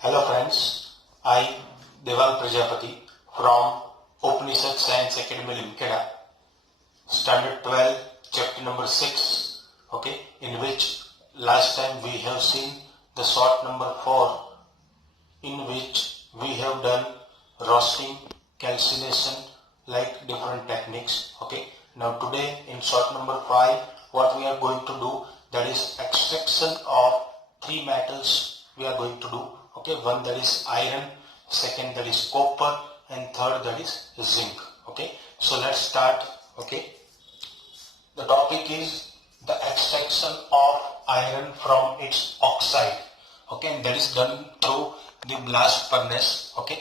Hello friends, I Deval Prajapati from Upanishad Science Academy Limited, Standard 12, Chapter number 6, okay, in which last time we have seen the short number 4, in which we have done roasting, calcination, like different techniques, okay. Now today in short number 5, what we are going to do, that is extraction of 3 metals we are going to do, okay. One that is iron, second that is copper, and third that is zinc, okay. So let's start, okay. The topic is the extraction of iron from its oxide, okay, and that is done through the blast furnace, okay.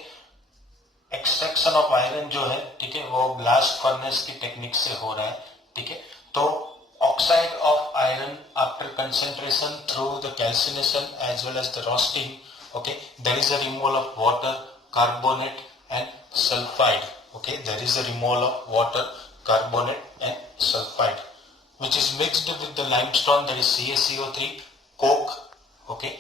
Extraction of iron जो है, ठीक है, वो blast furnace की technique से हो रहा है, ठीक है. तो oxide of iron after concentration through the calcination as well as the roasting, okay, there is a removal of water, carbonate and sulfide, okay, there is a removal of water, carbonate and sulfide which is mixed with the limestone, that is CaCO3, coke, okay,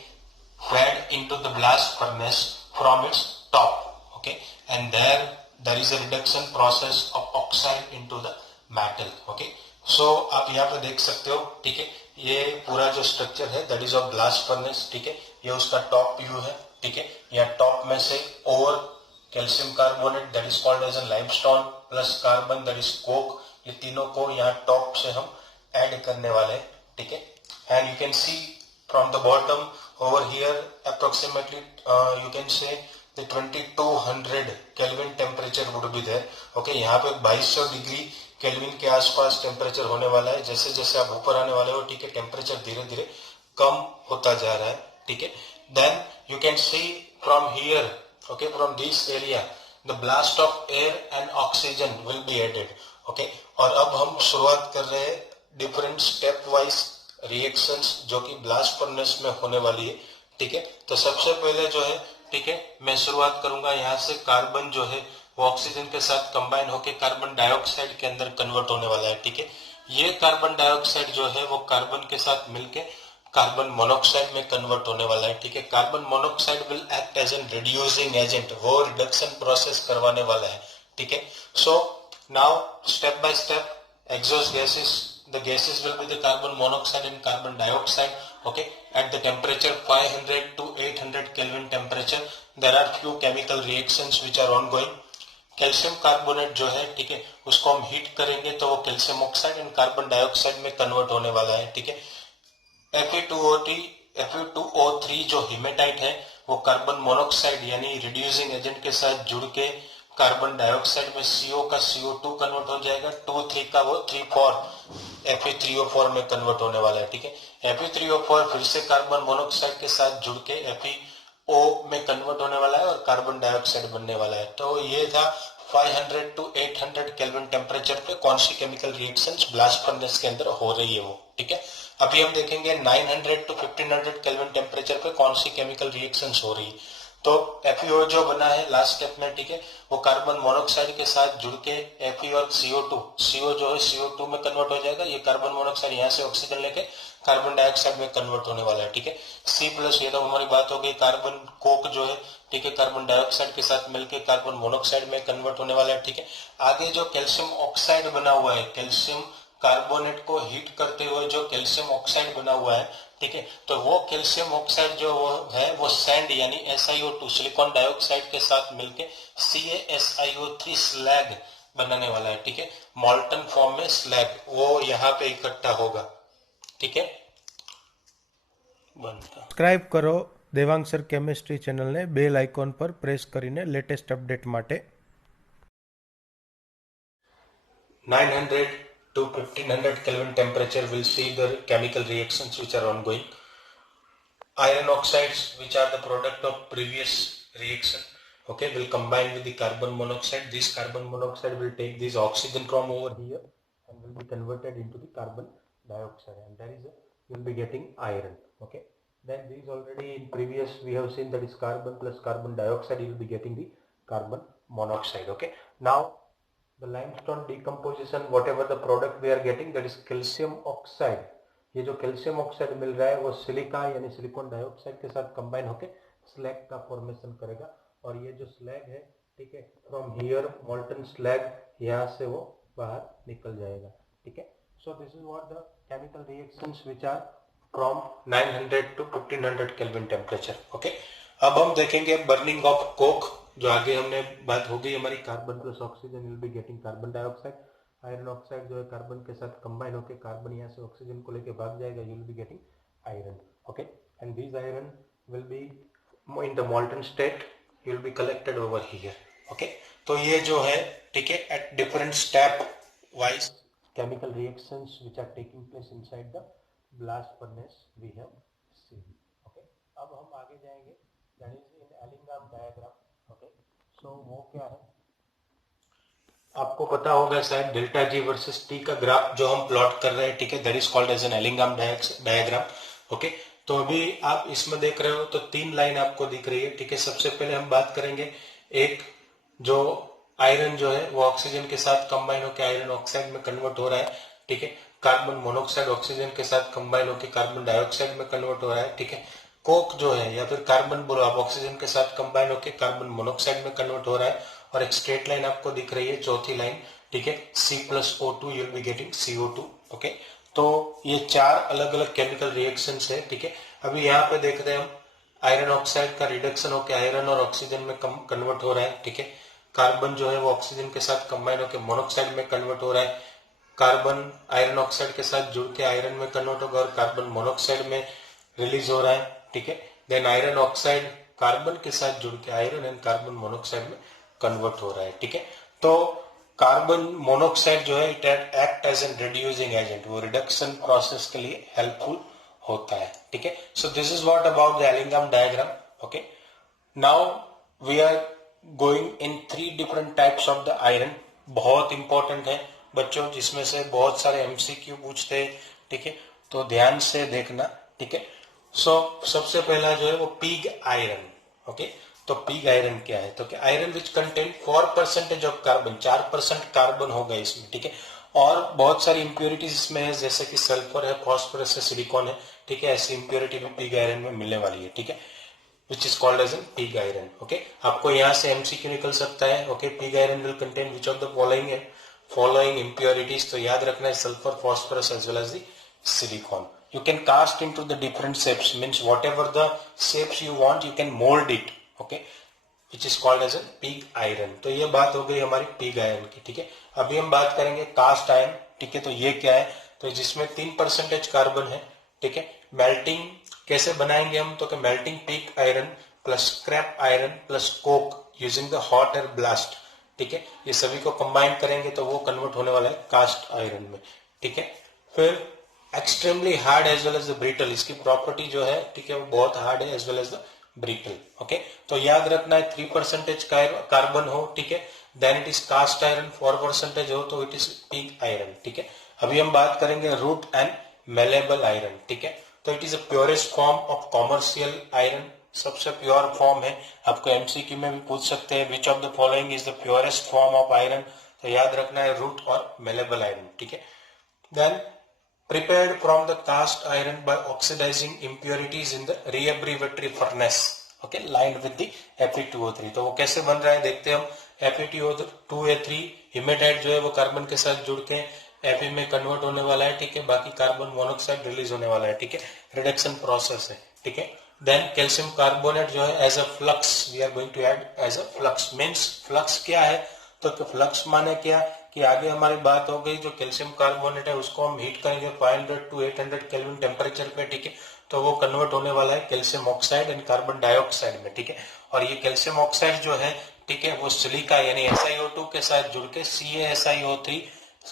fed into the blast furnace from its top, okay, and there is a reduction process of oxide into the metal, okay. So आप यहाँ पे देख सकते हो, ठीक है, ये पूरा जो स्ट्रक्चर है that is of blast furnace, ठीक है, ये उसका टॉप व्यू है, ठीक है. यहाँ टॉप में से ओर calcium carbonate that is called as an limestone plus carbon that is coke, ये तीनों को यहाँ टॉप से हम ऐड करने वाले हैं, ठीक है. And you can see from the bottom over here approximately you can say the 2200 Kelvin temperature would be there, okay. यहाँ पे 2200 डिग्री केल्विन के आसपास टेम्परेचर होने वाला है. जैसे जैसे आप ऊपर आने वाले हो, ठीक है, टेम्परेचर धीरे धीरे कम होता जा रहा है, ठीक है. Then you can see from here, okay, from this area the blast of air and oxygen will be added, okay. और अब हम शुरुआत कर रहे हैं डिफरेंट स्टेप वाइज रिएक्शंस जो कि ब्लास्ट फर्नेस में होने वाली है, ठीक है. तो सबसे पहले जो है, ठीक है, मैं शुरुआत करूंगा यहाँ से. कार्बन जो है वो ऑक्सीजन के साथ कंबाइन होकर कार्बन डाइऑक्साइड के अंदर कन्वर्ट होने वाला है, ठीक है. ये कार्बन डाइऑक्साइड जो है वो कार्बन के साथ मिलके कार्बन मोनोऑक्साइड में कन्वर्ट होने वाला है, ठीक है. Carbon monoxide will act as an reducing agent, वो रिडक्शन प्रोसेस करवाने वाला है, ठीक है. So now step by step exhaust gases, the gases will be the carbon monoxide and carbon dioxide, okay, at the temperature 500 to 800 Kelvin temperature. There are few chemical reactions which are ongoing. Calcium carbonate जो है, ठीक है, उसको हम heat करेंगे तो वो calcium oxide and carbon dioxide में कन्वर्ट होने वाला है, ठीक है. Fe2O3 जो हिमेटाइट है वो कार्बन मोनोऑक्साइड यानी रिड्यूसिंग एजेंट के साथ जुड़ के कार्बन डाइऑक्साइड में CO का CO2 कन्वर्ट हो जाएगा, 2,3 का वो 3,4 Fe3O4 में कन्वर्ट होने वाला है, ठीक है. Fe3O4 फिर से कार्बन मोनोऑक्साइड के साथ जुड़ के FeO में कन्वर्ट होने वाला है और कार्बन डाइऑक्साइड बनने वाला है. तो ये था 500 टू 800 केल्विन टेम्परेचर पे कौन सी केमिकल रिएक्शंस ब्लास्ट फर्नेस के अंदर हो रही है वो, ठीक है. अभी हम देखेंगे 900 टू 1500 केल्विन टेम्परेचर पे कौन सी केमिकल रिएक्शंस हो रही है. तो FeO जो बना है लास्ट स्टेप में, ठीक है, वो कार्बन मोनोऑक्साइड के साथ जुड़ के Fe और CO2, CO जो है CO2 में कन्वर्ट हो जाएगा. ये कार्बन मोनोऑक्साइड यहाँ से ऑक्सीजन लेके कार्बन डाइऑक्साइड में कन्वर्ट होने वाला है, ठीक है. C+, ये तो हमारी बात हो गई. कार्बन कोक जो है, ठीक है, कार्बन डाइऑक्साइड के साथ मिलकर कार्बन मोनोऑक्साइड में कन्वर्ट होने वाला है, ठीक है. आगे जो कैल्शियम ऑक्साइड बना हुआ है, कैल्शियम कार्बोनेट को हीट करते हुए जो कैल्शियम ऑक्साइड बना हुआ है, ठीक है, तो वो कैल्शियम ऑक्साइड जो है वो सैंड यानी SiO2 सिलिकॉन डाइऑक्साइड के साथ मिलके CaSiO3 स्लैग बनाने वाला है, ठीक है. मॉल्टन फॉर्म में स्लैग वो यहाँ पे इकट्ठा होगा, ठीक है. સબસ્ક્રાઇબ કરો દેવાંગ સર કેમિસ્ટ્રી ચેનલને બેલ આઇકોન પર પ્રેસ કરીને લેટેસ્ટ અપડેટ માટે. 900 to 1500 Kelvin temperature will see the chemical reactions which are ongoing. Iron oxides, which are the product of previous reaction, okay, will combine with the carbon monoxide. This carbon monoxide will take this oxygen from over here and will be converted into the carbon dioxide, and there is you will be getting iron, okay. Then these already in previous we have seen, that is carbon plus carbon dioxide, you will be getting the carbon monoxide, okay. Now the limestone decomposition, whatever the product we are getting, that is calcium oxide. ये जो calcium oxide मिल रहा है वो silica यानी silicon dioxide के साथ combine होके slag का फॉर्मेशन करेगा। और ये जो स्लैग है, ठीक है, फ्रॉम हियर मोल्टन स्लैग यहाँ से वो बाहर निकल जाएगा, ठीक है। So this is what the chemical reactions which are from 900 to 1500 Kelvin temperature, okay. अब हम देखेंगे बर्निंग ऑफ कोक, जो आगे हमने बात हो गई हमारी, carbon plus oxygen will be getting carbon dioxide, iron oxide जो है कार्बन के साथ कंबाइन होकर कार्बन यहाँ से ऑक्सीजन को लेके भाग जाएगा, you will be getting iron, okay. And this iron will be in the molten state, you will be collected over here, okay. तो ये जो है, ठीक है, at different step wise chemical reactions which are taking place inside the blast furnace we have seen, okay। अब हम आगे जाएंगे, that is in Allingham diagram, okay। so वो क्या है, आपको पता होगा शायद डेल्टा जी वर्सेस टी का ग्राफ जो हम प्लॉट कर रहे हैं, ठीक है, that is called as an Ellingham diagram, okay. तो अभी आप इसमें देख रहे हो तो 3 लाइन आपको दिख रही है, ठीक है। सबसे पहले हम बात करेंगे, एक जो आयरन जो है वो ऑक्सीजन के साथ कंबाइन होकर आयरन ऑक्साइड में कन्वर्ट हो रहा है, ठीक है। कार्बन मोनोऑक्साइड ऑक्सीजन के साथ कंबाइन होकर कार्बन डाइऑक्साइड में कन्वर्ट हो रहा है, ठीक है। कोक जो है या फिर कार्बन बोलो आप, ऑक्सीजन के साथ कंबाइन होकर कार्बन मोनोऑक्साइड में कन्वर्ट हो रहा है। और एक स्ट्रेट लाइन आपको दिख रही है, चौथी लाइन, ठीक है, C+O2 you will be getting CO2, okay. तो ये 4 अलग अलग केमिकल रिएक्शंस है, ठीक है। अभी यहाँ पे देख रहे हैं हम, आयरन ऑक्साइड का रिडक्शन होकर आयरन और ऑक्सीजन में कन्वर्ट हो रहा है, ठीक है। कार्बन जो है वो ऑक्सीजन के साथ कंबाइन होकर मोनोऑक्साइड में कन्वर्ट हो रहा है, कार्बन आयरन ऑक्साइड के साथ जुड़ के आयरन में कन्वर्ट होगा और कार्बन मोनोऑक्साइड में रिलीज हो रहा है, ठीक है। देन आयरन ऑक्साइड कार्बन के साथ जुड़ के आयरन एंड कार्बन मोनोऑक्साइड में कन्वर्ट हो रहा है, ठीक है। तो कार्बन मोनोऑक्साइड जो है it act as an reducing agent, वो रिडक्शन प्रोसेस के लिए हेल्पफुल होता है, ठीक है। So this is what about the Ellingham diagram, okay. Now we are going in 3 different types of the iron. बहुत इंपॉर्टेंट है बच्चों, जिसमें से बहुत सारे एमसीक्यू पूछते हैं, ठीक है, तो ध्यान से देखना, ठीक है। सो सबसे पहला जो है वो पिग आयरन, ओके। तो पिग आयरन क्या है, तो क्या iron which contain 4% of carbon, 4% carbon होगा इसमें, ठीक है। और बहुत सारी इंप्योरिटीज इसमें है, जैसे कि सल्फर है, फॉस्फोरस है, सिलिकॉन है, ठीक है। ऐसी इंप्योरिटी भी पिग आयरन में मिलने वाली है, ठीक है, which is called as a pig iron, okay। आपको यहाँ से एमसीक्यू निकल सकता है, okay। pig iron will contain which of the following impurities, तो याद रखना है sulphur, phosphorus as well as the silicon। you can cast into the different shapes, means whatever the shapes you want you can mold it, okay, which is called as a pig iron। तो ये बात हो गई हमारी pig iron की, ठीक है। अभी हम बात करेंगे कास्ट आयरन, ठीक है। तो ये क्या है, तो जिसमें 3% कार्बन है, ठीक है। मेल्टिंग कैसे बनाएंगे हम, तो melting pig iron plus scrap iron plus Coke using the hot air blast, ठीक है। ये सभी को कंबाइन करेंगे तो वो कन्वर्ट होने वाला है कास्ट आयरन में, ठीक है। फिर extremely hard as well as the brittle, इसकी प्रॉपर्टी जो है, ठीक है, वो बहुत हार्ड है as well as the brittle, okay. तो याद रखना है 3% कार्बन हो, ठीक है, then it is cast iron, 4% हो तो इट इज पिग आयरन, ठीक है। अभी हम बात करेंगे रूट एंड मेलेबल आयरन, ठीक है। तो it is a purest form of commercial iron, सबसे प्योर फॉर्म है। आपको एमसीक्यू में भी पूछ सकते हैं विच of the following is the purest form of iron, तो याद रखना है रूट और मेलेबल आयरन, ठीक है। Then prepared from the cast iron by oxidizing impurities in the reabrevatory furnace, okay, lined with the Fe2O3। तो वो कैसे बन रहा है देखते हैं हम। Fe2O3 हिमेटाइट जो है वो कार्बन के साथ जुड़ के Fe में कन्वर्ट होने वाला है, ठीक है। बाकी कार्बन मोनोऑक्साइड रिलीज होने वाला है, ठीक है। रिडक्शन प्रोसेस है, ठीक है। देन कैल्शियम कार्बोनेट जो है as a flux we are going to add as a flux. Means flux क्या है, तो फ्लक्स माने क्या कि आगे हमारी बात हो गई, जो कैल्शियम कार्बोनेट है उसको हम हीट करेंगे 500 to 800 केल्विन टेम्परेचर पे, ठीक है। तो वो कन्वर्ट होने वाला है calcium oxide and carbon dioxide में, ठीक है। और ये कैल्शियम ऑक्साइड जो है, ठीक है, वो सिलिका यानी SiO2 के साथ जुड़ के CaSiO3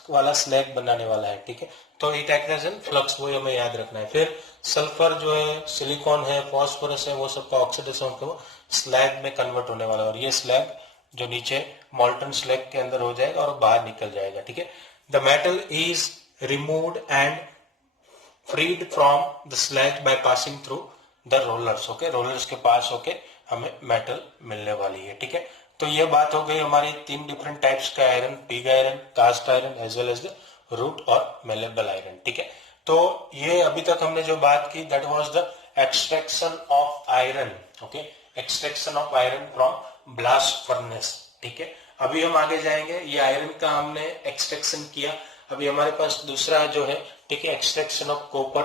वाला स्लैग बनाने वाला है, ठीक है। तो it act as an flux, वो हमें याद रखना है। फिर सल्फर जो है, सिलिकॉन है, फॉस्फोरस है, वो सबका ऑक्सीडेशन होकर वो स्लैग में कन्वर्ट होने वाला है। और ये स्लैग जो नीचे मॉल्टन स्लैग के अंदर हो जाएगा और बाहर निकल जाएगा, ठीक है। The metal is removed and freed from the slag by passing through the rollers, okay. Rollers के पास होके हमें मेटल मिलने वाली है, ठीक है। तो ये बात हो गई हमारी 3 डिफरेंट टाइप्स का iron, pig iron, cast iron as well as the wrought और मेलेबल आयरन, ठीक है। तो ये अभी तक हमने जो बात की that was the extraction of iron, okay. Extraction of iron from blast furnace. ठीक है, अभी हम आगे जाएंगे। ये आयरन का हमने एक्सट्रैक्शन किया, अभी हमारे पास दूसरा जो है, ठीक है, extraction of copper,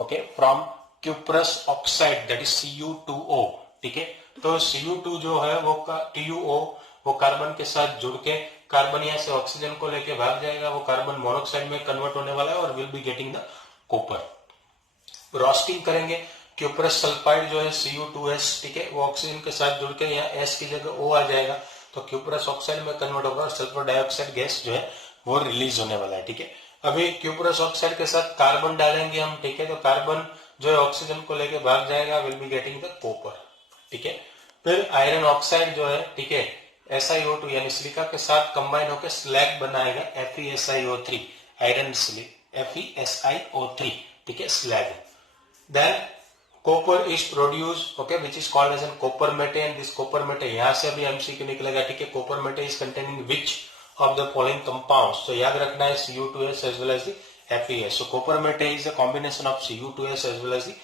okay, from cuprous oxide, that is Cu2O। ठीक है, तो Cu2 जो है वो TuO वो कार्बन के साथ जुड़ के कार्बन यहाँ से ऑक्सीजन को लेके भाग जाएगा, वो कार्बन मोनोक्साइड में कन्वर्ट होने वाला है और will be getting the copper. Roasting करेंगे, क्यूप्रस सल्फाइड जो है Cu2S, ठीक है, वो ऑक्सीजन के साथ जुड़ के यहाँ S की जगह O आ जाएगा, तो क्यूप्रस ऑक्साइड में कन्वर्ट होगा और सल्फर डाइऑक्साइड गैस जो है वो रिलीज होने वाला है। ठीक है, अभी क्यूप्रस ऑक्साइड के साथ कार्बन डालेंगे हम, ठीक है, तो कार्बन जो है ऑक्सीजन को लेके भाग जाएगा, will be getting the copper. ठीक है, फिर आयरन ऑक्साइड जो है, ठीक है, SiO2 यानी सिलिका के साथ कंबाइन होकर स्लैग बनाएगा, FeSiO3, आयरन FeSiO3, ठीक है, slag. Then copper is produce, okay, which is called as an copper matte, and this copper matte, यहां से अभी MCQ निकलेगा। ठीक है, copper matte is containing which of the following compounds, तो याद रखना है Cu2S as well as the FeS। So copper matte is a combination of Cu2S as well as the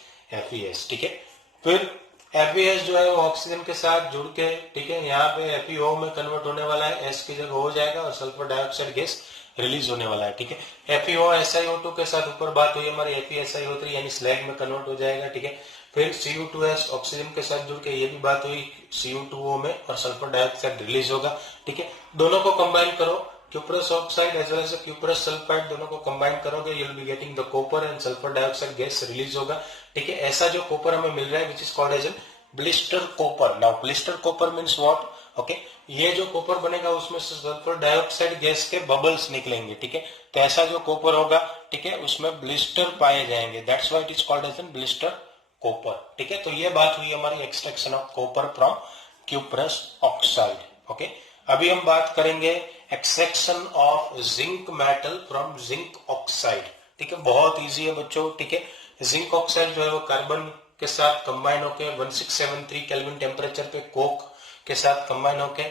FeS। ठीक है, फिर FeS जो है वो ऑक्सीजन के साथ जुड़ के, ठीक है, यहाँ पे FeO में कन्वर्ट होने वाला है, S की जगह हो जाएगा और सल्फर डाइऑक्साइड गैस रिलीज होने वाला है। ठीक है, FeO SiO2 के साथ ऊपर बात हुई हमारी, FeSiO3 यानी स्लैग में कन्वर्ट हो जाएगा। ठीक है, फिर Cu2S ऑक्सीजन के साथ जुड़ के ये भी बात हुई Cu2O में और सल्फर डाइऑक्साइड रिलीज होगा। ठीक है, दोनों को कंबाइन करो, cuprous oxide as well as cuprous sulphide, दोनों को कंबाइन करोगे, you will be getting the copper and sulphur dioxide gas release होगा। ठीक है, ऐसा जो कॉपर हमें मिल रहा है which is called as an blister copper. Now blister copper means what, okay, ये जो कॉपर बनेगा उसमें से सल्फर डाइऑक्साइड गैस के बबल्स निकलेंगे। ठीक है, तो ऐसा जो कॉपर होगा, ठीक है, उसमें ब्लिस्टर पाए जाएंगे, that's why it is called as an blister copper. ठीक है, तो ये बात हुई हमारी extraction of copper from cuprous oxide. Okay, अभी हम बात करेंगे extraction of zinc metal from zinc oxide. ठीक है, बहुत इजी है बच्चों। ठीक है, जिंक ऑक्साइड जो है वो कार्बन के साथ कंबाइन होके 1673 केल्विन टेम्परेचर पे कोक के साथ कंबाइन होके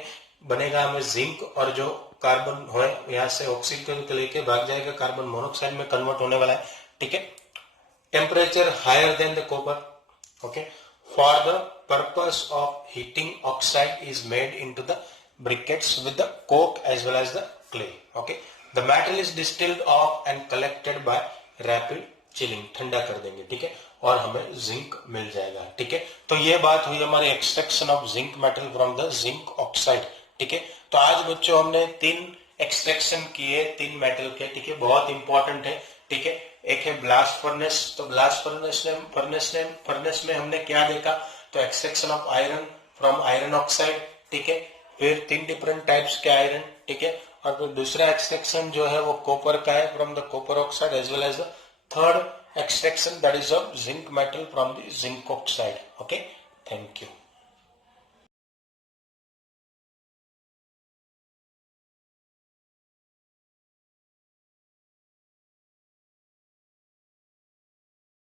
बनेगा हमें जिंक, और जो कार्बन है यहाँ से ऑक्सीजन को लेके भाग जाएगा, कार्बन मोनोक्साइड में कन्वर्ट होने वाला है। ठीक है, temperature higher than the copper. Okay, for the purpose of heating oxide is made into the briquettes with the coke as well as the clay. Okay, the metal is distilled off and collected by rapid chilling, ठंडा कर देंगे। ठीक है, और हमें zinc मिल जाएगा। ठीक है, तो ये बात हुई हमारे extraction of zinc metal from the zinc oxide. ठीक है, तो आज बच्चों हमने 3 एक्सट्रैक्शन किए 3 मेटल के। ठीक है, बहुत इंपॉर्टेंट है। ठीक है, एक है ब्लास्ट फर्नेस, तो ब्लास्ट फर्नेस में हमने क्या देखा, तो extraction of iron from iron oxide. ठीक है, फिर 3 डिफरेंट टाइप्स के आयरन। ठीक है, और फिर दूसरा एक्सट्रैक्शन जो है वो कॉपर का है from the copper oxide, as well as the third extraction that is of zinc metal from the zinc oxide. Okay, thank you.